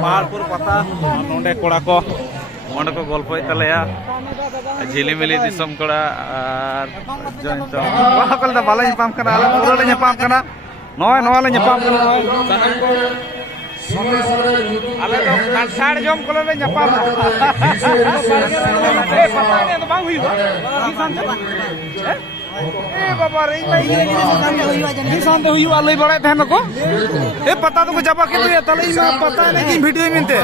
पहाड़पुर पता नोडे कोड़ा को ओंडे को गल्पय तलेया झिलिमिली दिसम कोड़ा और जॉइन तो कल दा बाला ᱧᱟᱯᱟᱢ kana ala pura le ᱧᱟᱯᱟᱢ kana noy noy le ᱧᱟᱯᱟᱢ kana sanam ko ale do kanchar jom ko le ᱧᱟᱯᱟᱢ e pata ne do bang huyuga ki sante ए बाबा रे ई सांते हुआ लई बड़ाय तहन को ए पता तो को जबा के तो तले ई पता नहीं कि वीडियो मिनते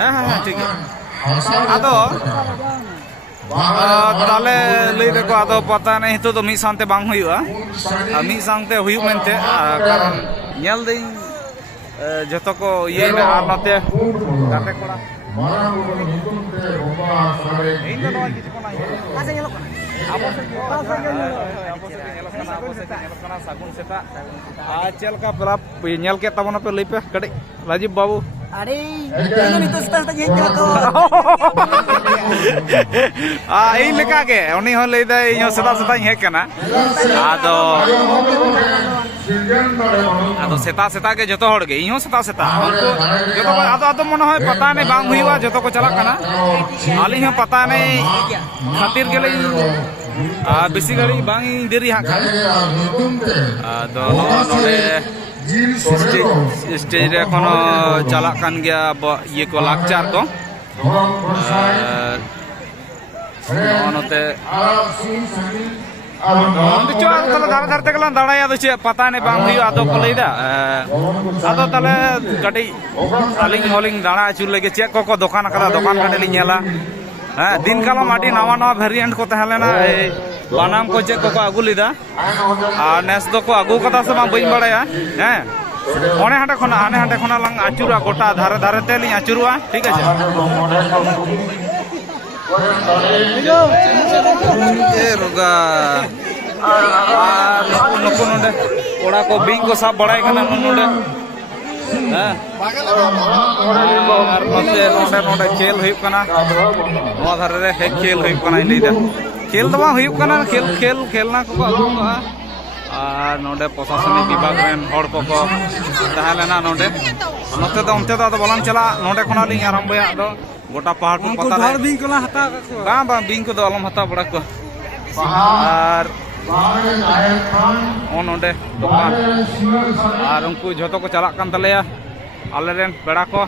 हां ठीक है आदो ताले लई देखो आदो पता नहीं तो मी सांते बांग हुआ मी सांते हुई मेनते कारण नेल दई जतो को ये आर नते गाते कोड़ा इन दो नोय किछ कोना आसे नेलो Abo sagun seta acel ka pelap nyel ke tabona pe leipe kade Rajib Babu Ade itu start ge jago ei leka ge oni ho lei da inyo seta seta he kana ado seta seta ge joto hor ge inyo seta seta joto ado mone hoy pata nei bang huiwa joto ko chalak kana ali ho pata nei khatir ge lei बेसी गाड़ी बांग देरी हाँ खान तो नोडे stage रे कोनो चला कान गया ये को लाकचार को नोते बिचो तले दार दार तकला दाड़ाया तो चे पता ने बांग हुई आदो को लेदा आदो तले गाड़ी आलिंग होलिंग दाड़ा अचुर लगे चे को दुकान करा दुकान काटे ली नेला दिन कालम आड़ी नवा नवा वेरिएंट को तहलेना बानाम को चेक को आगु लीदा और नेस दो को आगु कथा से बांग बइन बड़ाया हैं ओने हाटे खना लंग आचुरा गोटा धारे धारे ते लिं आचुरुआ ठीक है ए रुगा नुकु नोडे कोड़ा को बिंग को साब बड़ाय कना नोडे नोडे खेल हुई कना नवा धारे रे हे खेल हुई कना लेदा खेल तो हुई कना खेल खेलना को आगु का और नोडे प्रशासनिक विभाग रेन हड़ को तहलेना नोडे नोते दो onte दो बलन चला नोडे खना लिंग आरंभया दो गोटा पहाड़ को पता रे बिंग कोला हता बा बिंग को दो अलम हता बड़ा को और नोडे दुकान और उनको झोतो को चला कान तलेया आले रेन बेड़ा को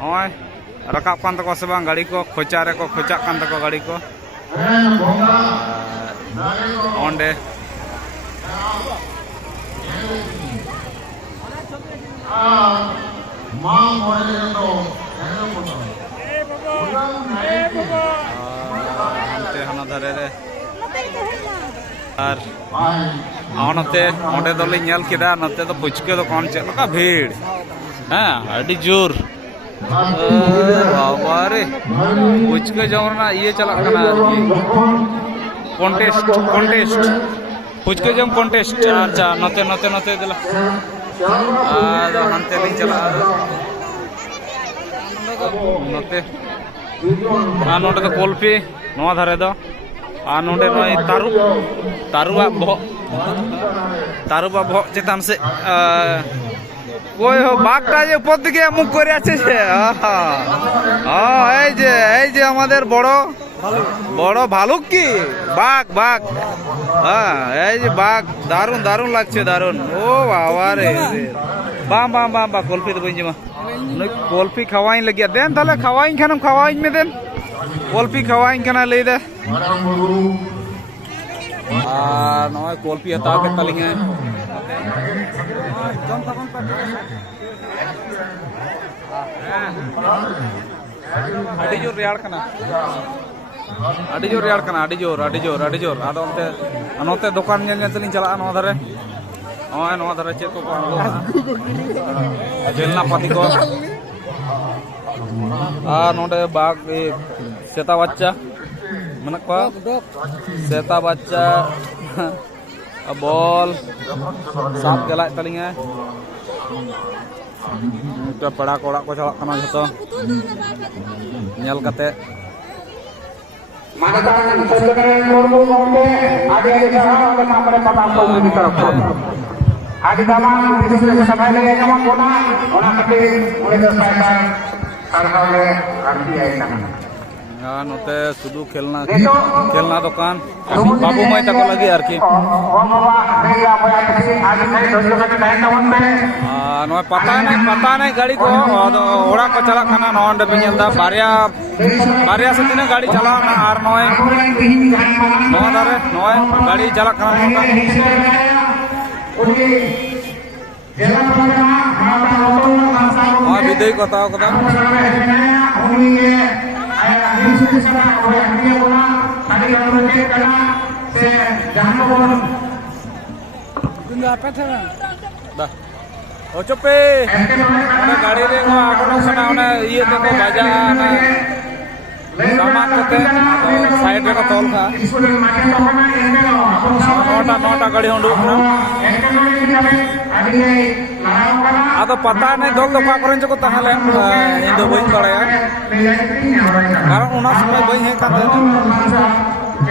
होय रकाब कान तको से बांग गाड़ी को खोचा रे को खोचा कान तको गाड़ी को ओंडे हाना धरे रे और नोते ओंडे दोली नेल किदा नोते तो पुचके तो कौन चेक का भीड़ हां अडी जोर बाबा रे पुचके जमना ये चला कना कॉन्टेस्ट पुचके जम कॉन्टेस्ट अच्छा नोते दिला आ हनते लिंग चला नोते आ नोटे तो कोल्फी नवा धारे दो आ नोडे नय तारुआ भो चेतान से कोई हो बागटा जे ऊपर दिके मुख करे আছে এই যে আমাদের বড় ভালুক কি বাঘ এই যে বাঘ দারুন লাগছে দারুন ও বাবা রে বাম কলফি তো বইন জমা কলফি খাওয়াইন লাগিয়া দেন তাহলে খাওয়াইন মে দেন কলফি খাওয়াইন খানা লই দে আর নয় কলফি হতা के तलिंग है अड़ी जोर रेयाड़ कना अड़ी जोर आदो नोते दुकान तलिंग चला नवा धारे नय नवा धारे चेक को जेलना पाती को आ नोडे बाग सेता बच्चा मन को सेता बच्चा बॉल साफ गला तलिंग है पड़ा कोड़ा को चला कना जतो नेल कते Mantan Sekretaris Guru Gombe, adik-adik sahabat dan namanya Bapak Guru di telepon. Adik zaman itu sudah sampai lagi zaman ona ketik mulai selesai oleh arti ayat. नोते सुदू खेलना दुकान बाबू माई तक लगी आरकी पता नहीं गाड़ी को ओड़ा को चला खाना नोंडे पे नेलदा बारिया से तीन गाड़ी चला और नोए दारे नोए गाड़ी चला खाना विदय कताव कदा Ocope, गाड़ी रे को आगोनो सना ओने ये देखो बाजा ना सामान कते साइड रे को तोल का नोटा गाड़ी उडुक ना आदो पता नहीं दल दफा करें जो को ताहले इन दो बइन बड़ाया कारण उना समय बइन है का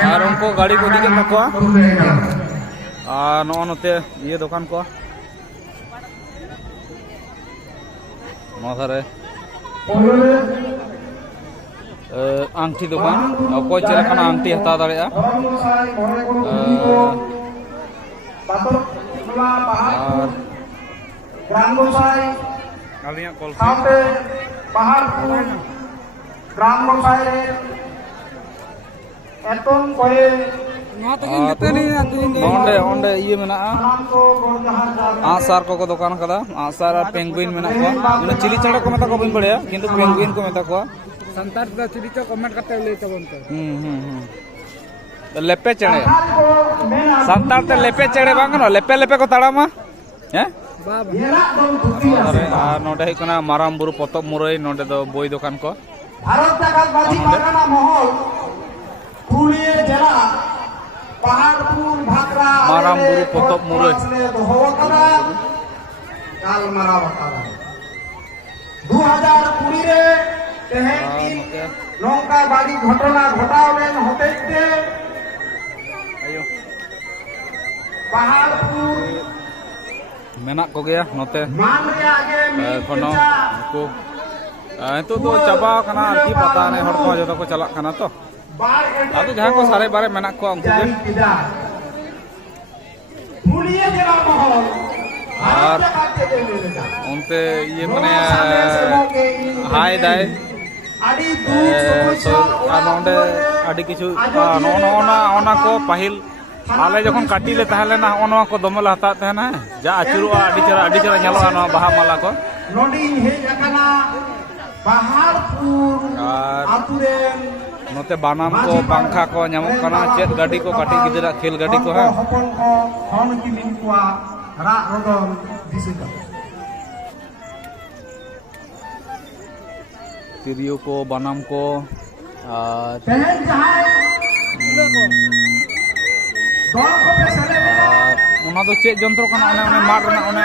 और उनको गाड़ी को दिके तकवा नो नोते ये दुकान को नोथारे आंगठी दुकान अकोय चला खाना आंगठी हता दाड़ेया ग्राम गोसाई गालियां कॉल साथे पहाड़पुर ग्राम गोसाई रे एतोन कोए ओंडे ओंडे ये मेना आसार को दुकान कदा आसार और पेंगुइन मेना को इने चिली चढ़ा को मेता को बइन बड़या किंतु पेंगुइन को मेता को संतार दा चिली च कमेंट करते ले तबन तो लेपे चढ़े संतार ते लेपे चढ़े बांग नो लेपे लेपे को ताड़ामा हैं नोडे हुकना माराम बुरु पतब मुरई नोडे दो बोई दुकान को भारत जगत बाजी पारगाना महल पुरुलिया जिला पहाड़पुर भाकरा माराम बुरु पतब मुरई दोहवकदा काल मारावकदा 2020 रे तेहेन नौका बाड़ी घटना घटावलेन होतेते पहाड़पुर मेना को गया नोते मान रे आगे कोनो को तो चाबा कना आरती पता नहीं हर को जो को चला कना तो अब जहां को सारे बारे मेना को उनको के पुलिया जिला महल और उनते ये माने हाय दाय आदि दूर समस्या नोंडे आदि किछु ओना को पाहिल आले जखन काटी ले ताहले ना ओनवा को दमल हता तहना जा अचुरुआ आदि चरा नेलोआ ना बाहा माला को नोडी हे जकना पहाड़पुर आतुरेन नोते बानाम को पंखा को नामक कना चेत गाड़ी को काटी गिदरा खेल गाड़ी को है हपन को हन की मिनकुआ रा रोदन दिसेता तिरियो को बानाम को और तेहन जहाय दल को पे सले ओना तो चेत जंत्र कना ओने मार रना ओने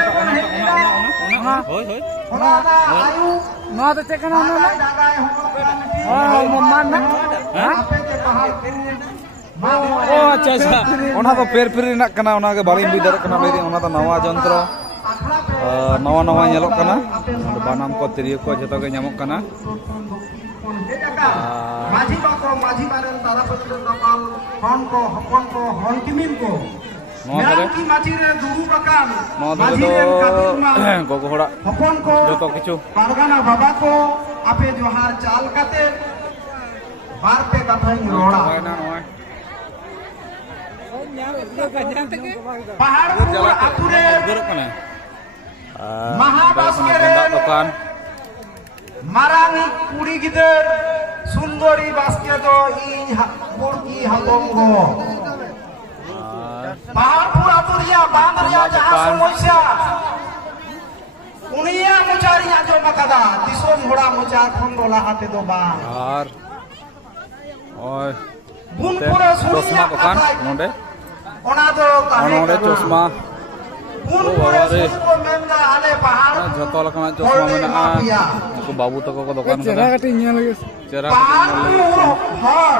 होय होय ओना आयु नो तो चेकना दागाय नो मान ना आपे के पहाड़पुर ओ अच्छा अच्छा ओना तो पेर पेर ना कना ओना के बालिं बिदर कना लेदी ओना तो नवा जंत्र नवा नेलो कना बानाम को तिरियो को जतो के नामक कना माझी बाको माझी बारेन तारापति नकाल हन को हपन को हन किमिन को मेरा की माझी रे दुरु बकान माझी रे काबुमा गोगो होड़ा हपन को जतो किछु पारगाना बाबा को आपे जोहार चाल काते बार पे कथाई रोड़ा पहाड़पुर आतुरे महाबास्केरे दुकान मारांग कुड़ी गिदर सुंदरी बास्के दो इन बुड़की हलंगो पहाड़पुर आतुरिया बांदरिया जहां समस्या उनिया मुचारिया जो मकदा दिसोम घोड़ा मुचा खंडोला हाथे दो बार और बुनपुरे चश्मा दुकान नोडे ओना दो नोडे चश्मा बुनपुरे सुको मेंदा आले पहाड़ जतो लकना चश्मा मेना को बाबू तको को दुकान चेहरा कटी नेल चेहरा पहाड़पुर हर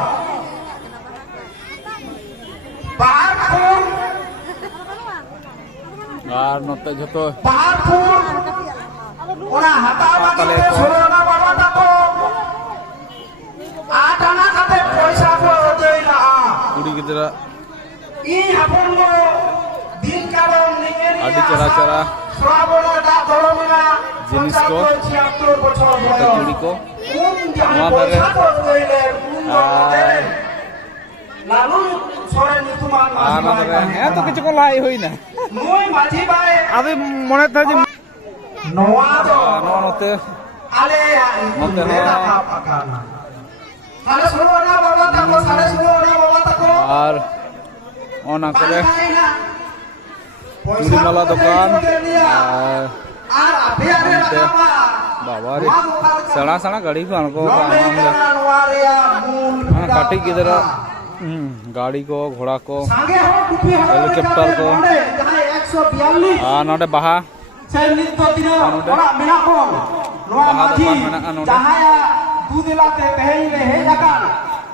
Paharpur, আর নতে যত Paharpur, ona hata bagi te surona baba tako. Adana kate poisa ko dei na. কুড়ি গিদরা I hapon mo din karon ningen আডি চড়া চড়া Srabona da dolomina. জিনিস কো 76 বছর বয়স। কুড়ি কো Noa tere. lalu sore nyutuman আর নতে হ্যাঁ তো কিছু লাই হই না Nui maji bae আদি মনে থাকে যে noa do নোয়া নতে ale ya Note itu no. pakana. Sare suruhna baba tako sare suruhna baba tako. আর অনা করে Pangkaina. চুড়ি মালা দোকান আর Ar abe are rakama. বাবা রে সাড়া সাড়া গাড়ি को अनको Noa noaria mun. काटी किधर गाड़ी को घोड़ा को Sange ho kupi ho. Helicopter ko. Jahai 142. नोडे बाहा Saya nito tino ora menako. Noa Baha maji. depan menakan node. Jahaya dudela te tehei le hejakan.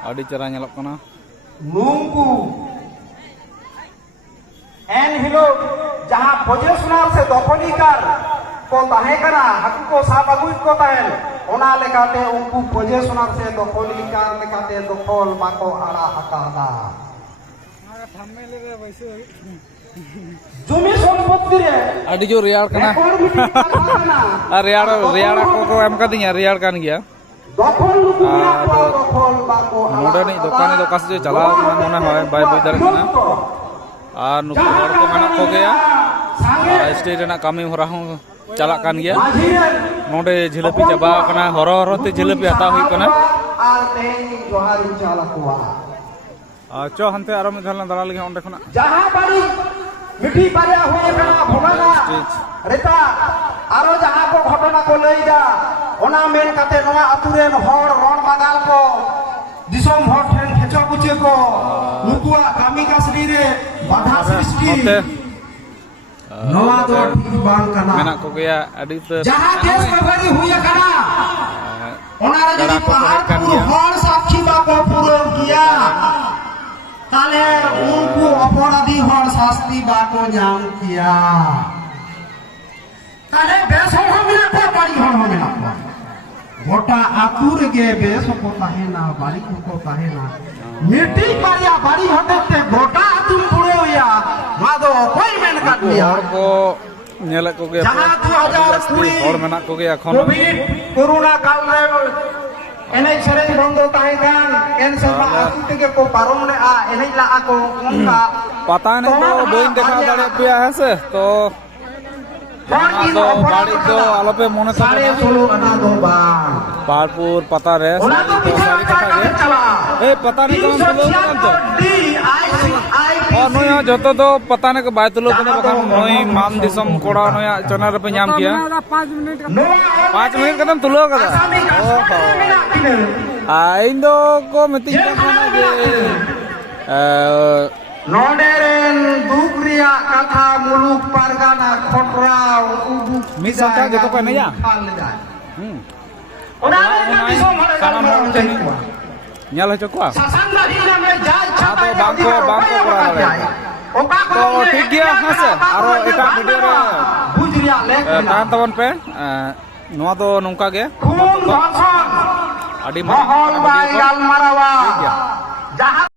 आड़ी चरा nyelok kana Nunggu. En hilo jaha pojesunar se dokonikar ko tahe kana haku ko sabagui ko tahen. Ona lekate unku pojesunar se dokonikar lekate dokol bako ala hakada. Jumi সম্পত্তি রে आड़ी जो रियाड़ kana এখন বিটি কথা না আর रियाड़ को एम का दिया रियाड़ kan गया দখল লুকুমিয়া তো দখল বাকো नोडे नहीं दुकाने तो कासे चला मने होय बाय बाय दर kana আর नुकु हर को मेना को गया sange स्टेट ना कामी होरा हूं चला kan गया majiren नोडे जिलेबी चबा kana हरो हरो ते जिलेबी आता हुई kana আর তেই জহারি চালাকুয়া चो हनते आरो में धरला दला लगे ओंडे खना যাহা বাড়ি মিঠি পারিয়া হয়ে কানা ভোগানা স্টেজ রেতা আরো যাহা কো ঘটনা কো লইদা ওনা মেন কাতে নোয়া আতুরেন হড় রণ বাগাল কো দিসম হড় ঠেন খেচা কুচে কো নুকুয়া কামি কাসরি রে বাধা সৃষ্টি नोते নোয়া তো ঠিক বাং কানা मेना को गया आड़ी तो যাহা দেশ বাবারি হইয়া কানা ওনারা যদি Darah ko পাহাড় kan পুরো dia. হড় সাক্ষী বা কো পুরো গিয়া তাহলে উনকু অপরাধী হড় শাস্তি বা কো জাম কিয়া তাহলে বেশ হবে না কো বাড়ি হড় হবে না গোটা আকুর গে বেশ কো তাহে না বাড়ি কো তাহে না মিটি পারিয়া বাড়ি হতে গোটা আতুম পুরো হইয়া মাদো কই মেন কাট লিয়া हर को नेले को गया जहाँ 2020 हर मेना को गया এখন কোভিড করোনা কাল রে এনআই সেরেন বন্ধ তাহে গান ক্যান্সার বা আতু থেকে কো পারমনে আ এনআই লা আকো উনকা पता नहीं तो बोइन देखा दाड़े पिया है से तो तो गाड़ी तो आलो पे मोने तो সাড়ে 16 আনা দো বা पारपुर पता रे ওনা তো तो বিচার सारी कथा কাটে गे চালা ए पता नहीं कौन तुलो कौन तो ডি আইসি और नोया जतो तो पता नहीं के बाय तुलो कने बखान नोई मान दिसम कोड़ा नोया चैनल पे नाम किया 5 मिनट का 5 मिनट कदम तुलो कदा ओहो आइन दो को मति kana ge নডেরেন দুগরিয়া কথা মুলুক পারগানা খটরাও উবুক मिस आता जतो पे नहीं जा পাল যায় ওনা ওনা দিসম হড় সারা মন চেনি nyal ho chokwa শাসন দাঁড়ি নামে যায় তো বাংকো করা লাগে তো ঠিক গিয়া হাসে আরো এটা ভিডিও রে বুঝরিয়া লেখ tahan tabon pe noa do nongka ge খুন ধর্ষণ adi মহল বাই গালমারাওয়া ঠিক গিয়া যাহা